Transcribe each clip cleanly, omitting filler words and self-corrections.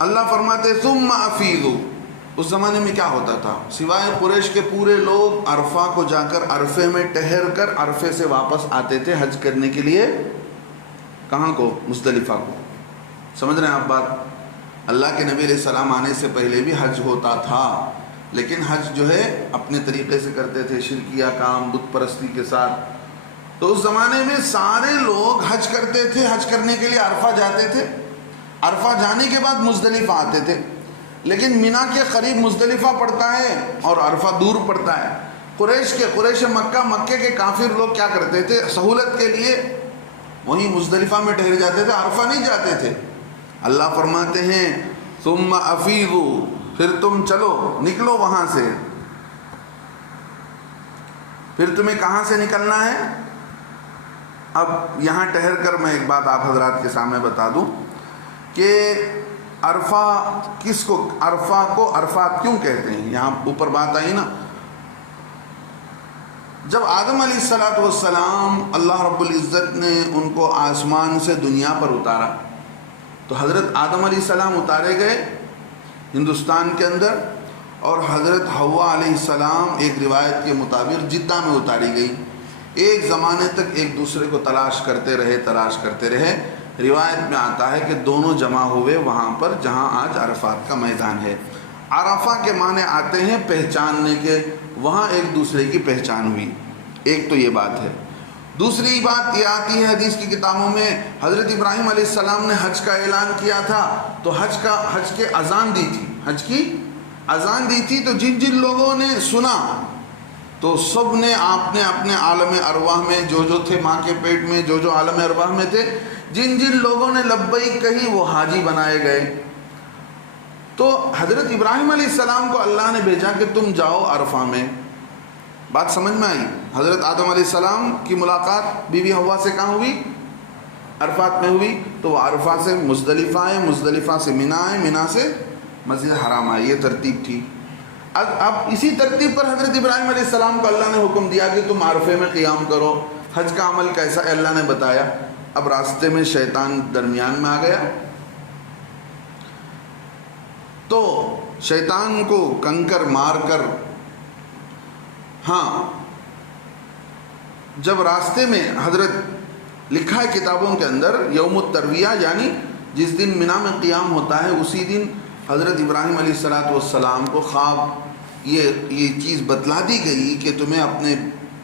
اللہ فرماتے ثم افیضوا، اس زمانے میں کیا ہوتا تھا، سوائے قریش کے پورے لوگ عرفہ کو جا کر عرفے میں ٹہر کر عرفے سے واپس آتے تھے حج کرنے کے لیے، کہاں کو، مزدلفہ کو۔ سمجھ رہے ہیں آپ بات؟ اللہ کے نبی علیہ السلام آنے سے پہلے بھی حج ہوتا تھا، لیکن حج جو ہے اپنے طریقے سے کرتے تھے، شرکیہ کام، بت پرستی کے ساتھ۔ تو اس زمانے میں سارے لوگ حج کرتے تھے، حج کرنے کے لیے عرفہ جاتے تھے، عرفہ جانے کے بعد مزدلفہ آتے تھے۔ لیکن مینا کے قریب مزدلفہ پڑتا ہے اور عرفہ دور پڑتا ہے۔ قریش مکہ، مکے کے کافر لوگ کیا کرتے تھے، سہولت کے لیے وہیں مزدلفہ میں ٹھہر جاتے تھے، عرفہ نہیں جاتے تھے۔ اللہ فرماتے ہیں ثم افیضوا، پھر تم چلو، نکلو وہاں سے۔ پھر تمہیں کہاں سے نکلنا ہے؟ اب یہاں ٹھہر کر میں ایک بات آپ حضرات کے سامنے بتا دوں کہ عرفہ عرفہ کو عرفات کیوں کہتے ہیں؟ یہاں اوپر بات آئی نا، جب آدم علیہ السلام اللہ رب العزت نے ان کو آسمان سے دنیا پر اتارا، تو حضرت آدم علیہ السلام اتارے گئے ہندوستان کے اندر، اور حضرت حوا علیہ السلام ایک روایت کے مطابق جدہ میں اتاری گئی۔ ایک زمانے تک ایک دوسرے کو تلاش کرتے رہے۔ روایت میں آتا ہے کہ دونوں جمع ہوئے وہاں پر جہاں آج عرفات کا میدان ہے۔ عرفہ کے معنی آتے ہیں پہچاننے کے، وہاں ایک دوسرے کی پہچان ہوئی۔ ایک تو یہ بات ہے۔ دوسری بات یہ آتی ہے حدیث کی کتابوں میں، حضرت ابراہیم علیہ السلام نے حج کا اعلان کیا تھا، تو حج کی اذان دی تھی، تو جن لوگوں نے سنا تو سب نے اپنے عالم ارواح میں جو تھے، ماں کے پیٹ میں جو عالم ارواح میں تھے، جن لوگوں نے لبیک کہی وہ حاجی بنائے گئے۔ تو حضرت ابراہیم علیہ السلام کو اللہ نے بھیجا کہ تم جاؤ عرفہ میں۔ بات سمجھ میں آئی؟ حضرت آدم علیہ السلام کی ملاقات بی بی حوا سے کہاں ہوئی؟ عرفات میں ہوئی۔ تو وہ عرفہ سے مزدلفہ آئے، مزدلفہ سے مینا آئے، مینا سے مسجد حرام آئے، یہ ترتیب تھی۔ اب اسی ترتیب پر حضرت ابراہیم علیہ السلام کو اللہ نے حکم دیا کہ تم عرفے میں قیام کرو۔ حج کا عمل کیسا ہے اللہ نے بتایا۔ اب راستے میں شیطان درمیان میں آ گیا، تو شیطان کو کنکر مار کر، جب راستے میں حضرت لکھا ہے کتابوں کے اندر یوم الترویہ، یعنی جس دن مینا میں قیام ہوتا ہے اسی دن حضرت ابراہیم علیہ السلام کو خواب یہ چیز بتلا دی گئی کہ تمہیں اپنے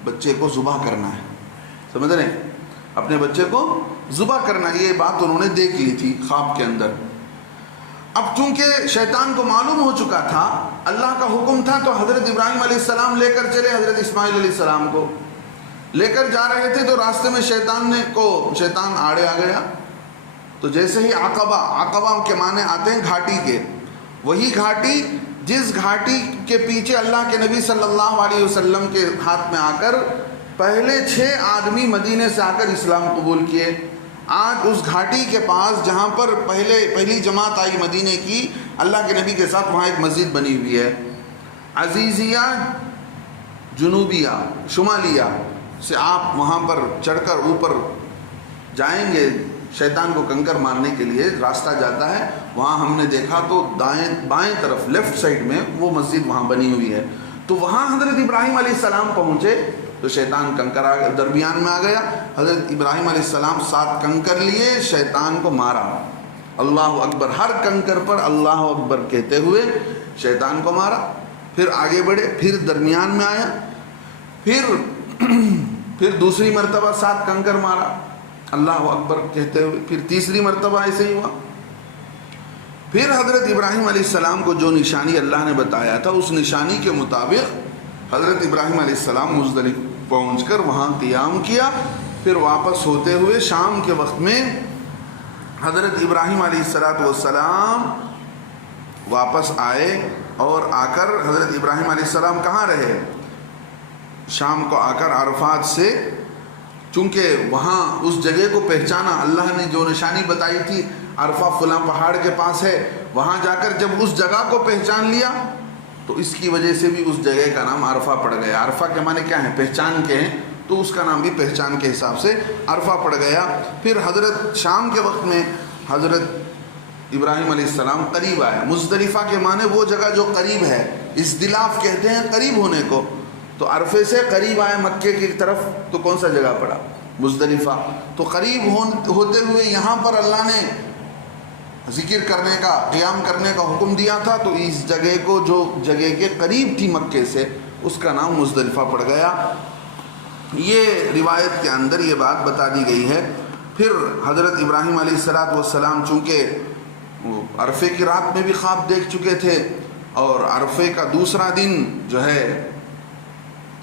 بچے کو ذبح کرنا ہے۔ سمجھ رہے ہیں؟ اپنے بچے کو ذبح کرنا، یہ بات انہوں نے دیکھ لی تھی خواب کے اندر۔ اب چونکہ شیطان کو معلوم ہو چکا تھا، اللہ کا حکم تھا، تو حضرت ابراہیم علیہ السلام لے کر چلے حضرت اسماعیل علیہ السلام کو لے کر جا رہے تھے، تو راستے میں شیطان آڑے آ گیا۔ تو جیسے ہی عقبہ کے معنی آتے ہیں گھاٹی کے، وہی گھاٹی جس گھاٹی کے پیچھے اللہ کے نبی صلی اللہ علیہ وسلم کے ہاتھ میں آ کر پہلے 6 آدمی مدینے سے آ کر اسلام قبول کیے، آج اس گھاٹی کے پاس جہاں پر پہلی جماعت آئی مدینے کی اللہ کے نبی کے ساتھ، وہاں ایک مسجد بنی ہوئی ہے، عزیزیہ جنوبیہ شمالیہ سے آپ وہاں پر چڑھ کر اوپر جائیں گے، شیطان کو کنکر مارنے کے لیے راستہ جاتا ہے، وہاں ہم نے دیکھا تو بائیں طرف لیفٹ سائڈ میں وہ مسجد وہاں بنی ہوئی ہے۔ تو وہاں حضرت ابراہیم علیہ السلام پہنچے تو شیطان کنکر درمیان میں آ گیا، حضرت ابراہیم علیہ السلام 7 کنکر لیے، شیطان کو مارا، اللہ اکبر، ہر کنکر پر اللہ اکبر کہتے ہوئے شیطان کو مارا۔ پھر آگے بڑھے، پھر درمیان میں آیا، پھر دوسری مرتبہ 7 کنکر مارا اللہ اکبر کہتے ہوئے، پھر تیسری مرتبہ ایسے ہی ہوا۔ پھر حضرت ابراہیم علیہ السلام کو جو نشانی اللہ نے بتایا تھا اس نشانی کے مطابق حضرت ابراہیم علیہ السلام مزدلفہ پہنچ کر وہاں قیام کیا۔ پھر واپس ہوتے ہوئے شام کے وقت میں حضرت ابراہیم علیہ السلام واپس آئے، اور آ کر حضرت ابراہیم علیہ السلام کہاں رہے؟ شام کو آ کر عرفات سے، چونکہ وہاں اس جگہ کو پہچانا، اللہ نے جو نشانی بتائی تھی عرفہ فلاں پہاڑ کے پاس ہے، وہاں جا کر جب اس جگہ کو پہچان لیا تو اس کی وجہ سے بھی اس جگہ کا نام عرفہ پڑ گیا۔ عرفہ کے معنی کیا ہیں؟ پہچان کے ہیں، تو اس کا نام بھی پہچان کے حساب سے عرفہ پڑ گیا۔ پھر حضرت شام کے وقت میں حضرت ابراہیم علیہ السلام قریب آئے. مزدلفہ کے معنی وہ جگہ جو قریب ہے، ازدلاف کہتے ہیں قریب ہونے کو. تو عرفے سے قریب آئے مکے کی طرف تو کون سا جگہ پڑا؟ مزدلفہ. تو قریب ہوتے ہوئے یہاں پر اللہ نے ذکر کرنے کا، قیام کرنے کا حکم دیا تھا، تو اس جگہ کو جو جگہ کے قریب تھی مکے سے اس کا نام مزدلفہ پڑ گیا. یہ روایت کے اندر یہ بات بتا دی گئی ہے. پھر حضرت ابراہیم علیہ السلام چونکہ عرفے کی رات میں بھی خواب دیکھ چکے تھے، اور عرفے کا دوسرا دن جو ہے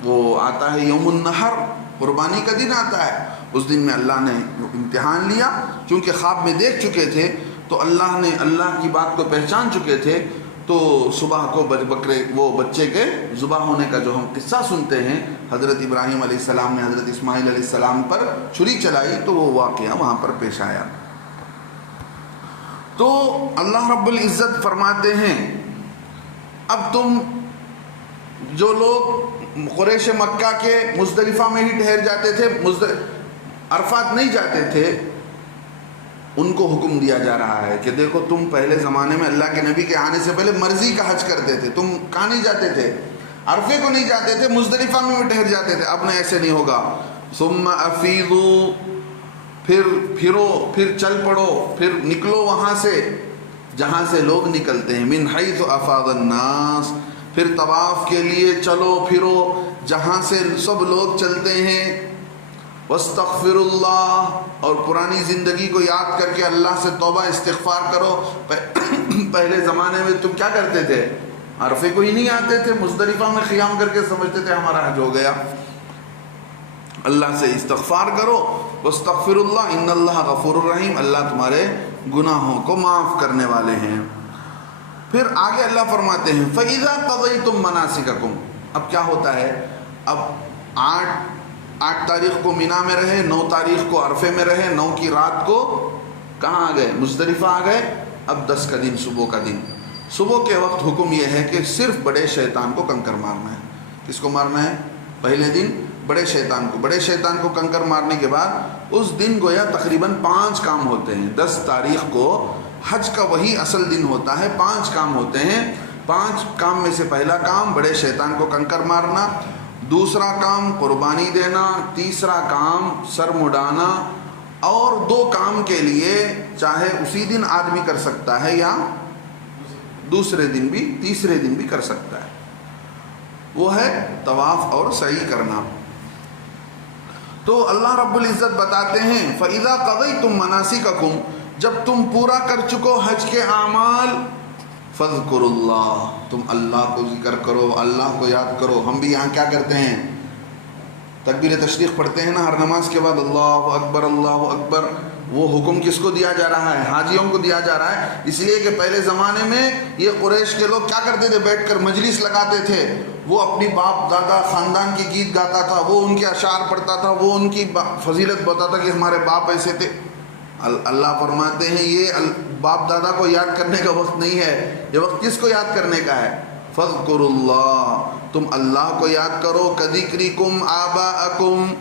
وہ آتا ہے یوم النحر، قربانی کا دن آتا ہے. اس دن میں اللہ نے امتحان لیا، چونکہ خواب میں دیکھ چکے تھے تو اللہ کی بات کو پہچان چکے تھے. تو صبح کو وہ بچے کے ذبح ہونے کا جو ہم قصہ سنتے ہیں، حضرت ابراہیم علیہ السلام نے حضرت اسماعیل علیہ السلام پر چھری چلائی، تو وہ واقعہ وہاں پر پیش آیا. تو اللہ رب العزت فرماتے ہیں اب تم جو لوگ قریش مکہ کے مزدلفہ میں ہی ٹھہر جاتے تھے، عرفات نہیں جاتے تھے، ان کو حکم دیا جا رہا ہے کہ دیکھو تم پہلے زمانے میں اللہ کے نبی کے آنے سے پہلے مرضی کا حج کرتے تھے، تم کہاں نہیں جاتے تھے؟ عرفے کو نہیں جاتے تھے، مزدلفہ میں بھی ٹھہر جاتے تھے. اب نہ ایسے نہیں ہوگا. ثم افیضوا، پھر پھرو، پھر چل پڑو، پھر نکلو وہاں سے جہاں سے لوگ نکلتے ہیں. من حیث افاض الناس، پھر طواف کے لیے چلو پھرو جہاں سے سب لوگ چلتے ہیں. واستغفر اللہ، اور پرانی زندگی کو یاد کر کے اللہ سے توبہ استغفار کرو. پہلے زمانے میں تم کیا کرتے تھے؟ عرفے کو ہی نہیں آتے تھے، مزدلفہ میں قیام کر کے سمجھتے تھے ہمارا حج ہو گیا. اللہ سے استغفار کرو. واستغفر اللہ ان اللہ غفور الرحیم، اللہ تمہارے گناہوں کو معاف کرنے والے ہیں. پھر آگے اللہ فرماتے ہیں فَإِذَا قَضَيْتُم مَنَاسِكَكُمْ. اب کیا ہوتا ہے؟ اب 8 تاریخ کو مینا میں رہے، 9 تاریخ کو عرفے میں رہے، 9 کی رات کو کہاں آ گئے؟ مزدلفہ آ گئے. اب 10 کا دن، صبح کا دن. صبح کے وقت حکم یہ ہے کہ صرف بڑے شیطان کو کنکر مارنا ہے. کس کو مارنا ہے؟ پہلے دن بڑے شیطان کو. بڑے شیطان کو کنکر مارنے کے بعد اس دن گویا تقریباً 5 کام ہوتے ہیں. 10 تاریخ کو حج کا وہی اصل دن ہوتا ہے، 5 کام ہوتے ہیں. 5 کام میں سے پہلا کام بڑے شیطان کو کنکر مارنا، دوسرا کام قربانی دینا، تیسرا کام سر مڈانا، اور 2 کام کے لیے چاہے اسی دن آدمی کر سکتا ہے یا دوسرے دن بھی، تیسرے دن بھی کر سکتا ہے. وہ ہے طواف اور سعی کرنا. تو اللہ رب العزت بتاتے ہیں فَإِذَا قَضَيْتُم مَنَاسِكَكُمْ، جب تم پورا کر چکو حج کے اعمال، فَاذْكُرُوا اللَّهَ، تم اللہ کو ذکر کرو، اللہ کو یاد کرو. ہم بھی یہاں کیا کرتے ہیں؟ تکبیر تشریق پڑھتے ہیں نا ہر نماز کے بعد، اللہ اکبر اللہ اکبر. وہ حکم کس کو دیا جا رہا ہے؟ حاجیوں کو دیا جا رہا ہے. اس لیے کہ پہلے زمانے میں یہ قریش کے لوگ کیا کرتے تھے؟ بیٹھ کر مجلس لگاتے تھے. وہ اپنی باپ دادا خاندان کی گیت گاتا تھا، وہ ان کے اشعار پڑھتا تھا، وہ ان کی فضیلت بتاتا کہ ہمارے باپ ایسے تھے. اللہ فرماتے ہیں یہ باپ دادا کو یاد کرنے کا وقت نہیں ہے، یہ وقت کس کو یاد کرنے کا ہے؟ فَاذْكُرُوا اللَّهَ، تم اللہ کو یاد کرو. كَذِكْرِكُمْ آبَاءَكُمْ،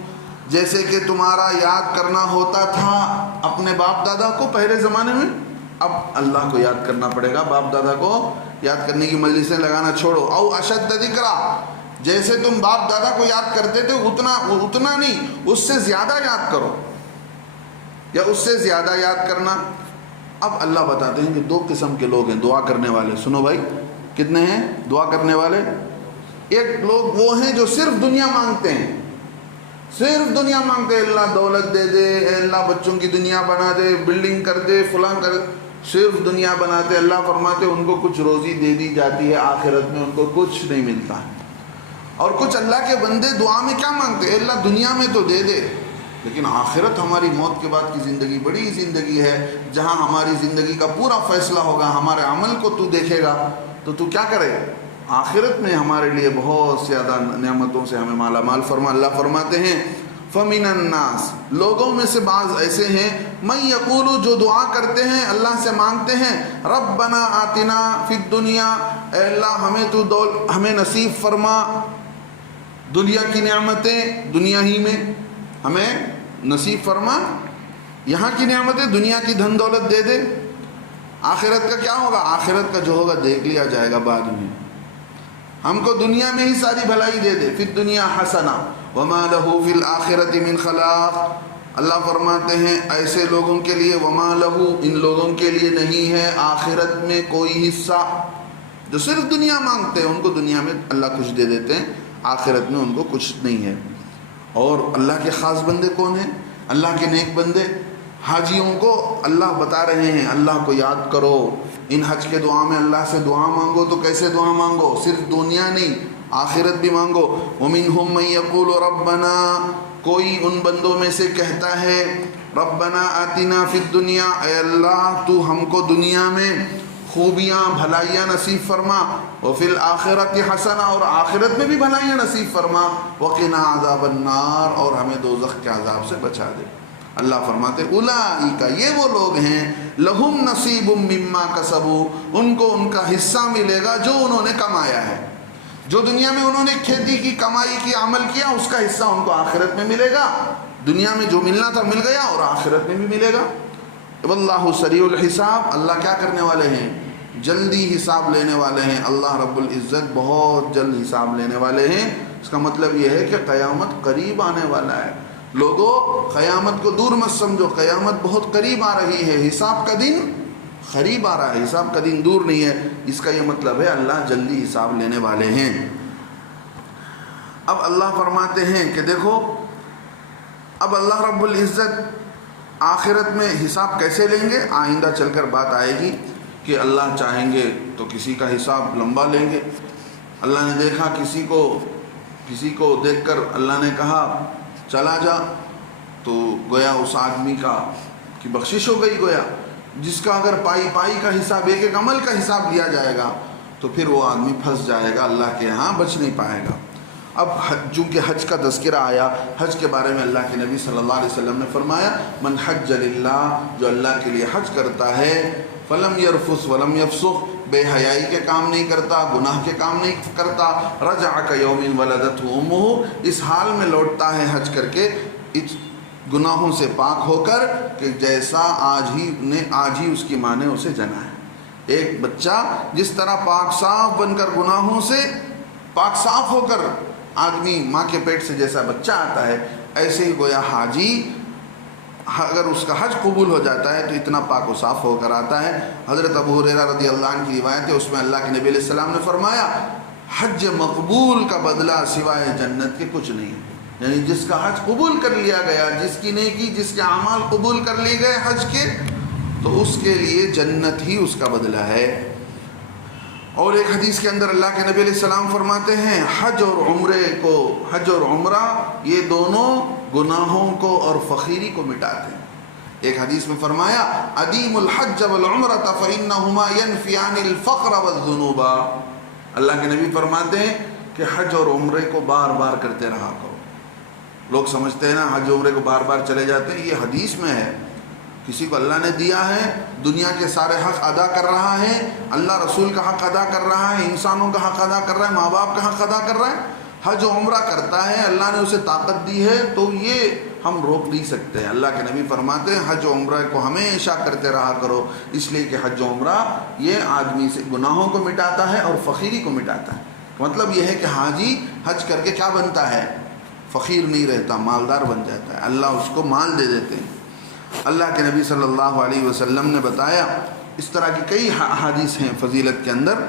جیسے کہ تمہارا یاد کرنا ہوتا تھا اپنے باپ دادا کو پہلے زمانے میں. اب اللہ کو یاد کرنا پڑے گا. باپ دادا کو یاد کرنے کی مجلسیں لگانا چھوڑو. او اشد ذکرا، جیسے تم باپ دادا کو یاد کرتے تھے اتنا نہیں، اس سے زیادہ یاد کرو، یا اس سے زیادہ یاد کرنا. اب اللہ بتاتے ہیں کہ 2 قسم کے لوگ ہیں دعا کرنے والے. سنو بھائی، کتنے ہیں دعا کرنے والے؟ ایک لوگ وہ ہیں جو صرف دنیا مانگتے ہیں، صرف دنیا مانگتے ہیں. اللہ دولت دے دے، اے اللہ بچوں کی دنیا بنا دے، بلڈنگ کر دے، فلاں کر دے. صرف دنیا بناتے. اللہ فرماتے ان کو کچھ روزی دے دی جاتی ہے، آخرت میں ان کو کچھ نہیں ملتا ہے. اور کچھ اللہ کے بندے دعا میں کیا مانگتے ہیں؟ اللہ دنیا میں تو دے دے، لیکن آخرت ہماری موت کے بعد کی زندگی بڑی زندگی ہے جہاں ہماری زندگی کا پورا فیصلہ ہوگا، ہمارے عمل کو تو دیکھے گا. تو کیا کرے؟ آخرت میں ہمارے لیے بہت زیادہ نعمتوں سے ہمیں مالا مال فرما. اللہ فرماتے ہیں فَمِنَ النَّاسِ، لوگوں میں سے بعض ایسے ہیں مَن یقولو، جو دعا کرتے ہیں، اللہ سے مانگتے ہیں رَبَّنَا آتِنَا فِی الدُّنْیَا، اے اللہ ہمیں نصیب فرما دنیا کی نعمتیں، دنیا ہی میں ہمیں نصیب فرما، یہاں کی نعمتیں، دنیا کی دھن دولت دے دے. آخرت کا کیا ہوگا؟ آخرت کا جو ہوگا دیکھ لیا جائے گا بعد میں. ہم کو دنیا میں ہی ساری بھلائی دے دے. فی الدنیا حسنہ وما لہ فی الآخرۃ من خلاق. اللہ فرماتے ہیں ایسے لوگوں کے لیے وما لہ، ان لوگوں کے لیے نہیں ہے آخرت میں کوئی حصہ. جو صرف دنیا مانگتے ہیں ان کو دنیا میں اللہ کچھ دے دیتے ہیں، آخرت میں ان کو کچھ نہیں ہے. اور اللہ کے خاص بندے کون ہیں؟ اللہ کے نیک بندے. حاجیوں کو اللہ بتا رہے ہیں اللہ کو یاد کرو. ان حج کے دعا میں اللہ سے دعا مانگو تو کیسے دعا مانگو؟ صرف دنیا نہیں، آخرت بھی مانگو. وَمِنْهُمْ مَنْ يَقُولُ رَبَّنَا، کوئی ان بندوں میں سے کہتا ہے ربنا آتنا فی الدنیا، اے اللہ تو ہم کو دنیا میں خوبیاں بھلائیاں نصیب فرما، وفی الآخرۃ حسنہ، اور آخرت میں بھی بھلائیاں نصیب فرما، وقنا عذاب النار، اور ہمیں دوزخ کے عذاب سے بچا دے. اللہ فرماتے اولئک، یہ وہ لوگ ہیں، لہم نصیب مما کسبوا، ان کو ان کا حصہ ملے گا جو انہوں نے کمایا ہے. جو دنیا میں انہوں نے کھیتی کی، کمائی کی، عمل کیا، اس کا حصہ ان کو آخرت میں ملے گا. دنیا میں جو ملنا تھا مل گیا، اور آخرت میں بھی ملے گا. واللہ سریع الحساب، اللہ کیا کرنے والے ہیں؟ جلدی حساب لینے والے ہیں. اللہ رب العزت بہت جلد حساب لینے والے ہیں. اس کا مطلب یہ ہے کہ قیامت قریب آنے والا ہے. لوگوں قیامت کو دور مت سمجھو، قیامت بہت قریب آ رہی ہے. حساب کا دن قریب آ رہا ہے، حساب کا دن دور نہیں ہے. اس کا یہ مطلب ہے اللہ جلدی حساب لینے والے ہیں. اب اللہ فرماتے ہیں کہ دیکھو، اب اللہ رب العزت آخرت میں حساب کیسے لیں گے؟ آئندہ چل کر بات آئے گی کہ اللہ چاہیں گے تو کسی کا حساب لمبا لیں گے. اللہ نے دیکھا کسی کو دیکھ کر اللہ نے کہا چلا جا، تو گویا اس آدمی کی بخشش ہو گئی. گویا جس کا اگر پائی کا حساب، ایک ایک عمل کا حساب لیا جائے گا تو پھر وہ آدمی پھنس جائے گا، اللہ کے ہاں بچ نہیں پائے گا. اب چونکہ حج کا تذکرہ آیا، حج کے بارے میں اللہ کے نبی صلی اللہ علیہ وسلم نے فرمایا من حج للہ، جو اللہ کے لیے حج کرتا ہے، فلم یرفث ولم یفسق، بے حیائی کے کام نہیں کرتا، گناہ کے کام نہیں کرتا، رجع کیوم ولدتہ امہ، اس حال میں لوٹتا ہے حج کر کے اس گناہوں سے پاک ہو کر کہ جیسا آج ہی اس کی ماں نے اسے جنا ہے. ایک بچہ جس طرح پاک صاف بن کر گناہوں سے پاک صاف ہو کر آدمی ماں کے پیٹ سے جیسا بچہ آتا ہے، ایسے ہی گویا حاجی اگر اس کا حج قبول ہو جاتا ہے تو اتنا پاک و صاف ہو کر آتا ہے. حضرت ابو ہریرہ رضی اللہ عنہ کی روایت ہے، اس میں اللہ کے نبی علیہ السلام نے فرمایا حج مقبول کا بدلہ سوائے جنت کے کچھ نہیں. یعنی جس کا حج قبول کر لیا گیا، جس کی نیکی، جس کے اعمال قبول کر لیے گئے حج کے، تو اس کے لیے جنت ہی اس کا بدلہ ہے. اور ایک حدیث کے اندر اللہ کے نبی علیہ السلام فرماتے ہیں حج اور عمرہ یہ دونوں گناہوں کو اور فقیری کو مٹاتے ہیں. ایک حدیث میں فرمایا ادیم الحج والعمرۃ فانہما ینفیان الفقر والذنوب. اللہ کے نبی فرماتے ہیں کہ حج اور عمرے کو بار بار کرتے رہا کرو. لوگ سمجھتے ہیں نا حج عمرے کو بار بار چلے جاتے ہیں، یہ حدیث میں ہے. کسی کو اللہ نے دیا ہے، دنیا کے سارے حق ادا کر رہا ہے، اللہ رسول کا حق ادا کر رہا ہے، انسانوں کا حق ادا کر رہا ہے، ماں باپ کا حق ادا کر رہا ہے، حج و عمرہ کرتا ہے، اللہ نے اسے طاقت دی ہے، تو یہ ہم روک نہیں سکتے. اللہ کے نبی فرماتے ہیں حج و عمرہ کو ہمیشہ کرتے رہا کرو، اس لیے کہ حج و عمرہ یہ آدمی سے گناہوں کو مٹاتا ہے اور فقیری کو مٹاتا ہے. مطلب یہ ہے کہ حاجی حج کر کے کیا بنتا ہے؟ فقیر نہیں رہتا، مالدار بن جاتا ہے، اللہ اس کو مال دے دیتے ہیں. اللہ کے نبی صلی اللہ علیہ وسلم نے بتایا، اس طرح کی کئی احادیث ہیں فضیلت کے اندر.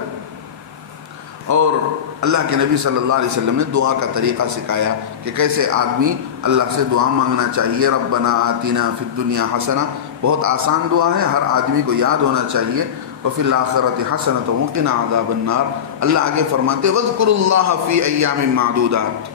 اور اللہ کے نبی صلی اللہ علیہ وسلم نے دعا کا طریقہ سکھایا کہ کیسے آدمی اللہ سے دعا مانگنا چاہیے. ربنا آتنا فی الدنیا حسنہ، بہت آسان دعا ہے، ہر آدمی کو یاد ہونا چاہیے. وفی الآخرۃ حسنۃ وقنا عذاب النار. اللہ آگے فرماتے وَاذْكُرُوا اللَّهَ فِي أَيَّامٍ مَّعْدُودَاتٍ،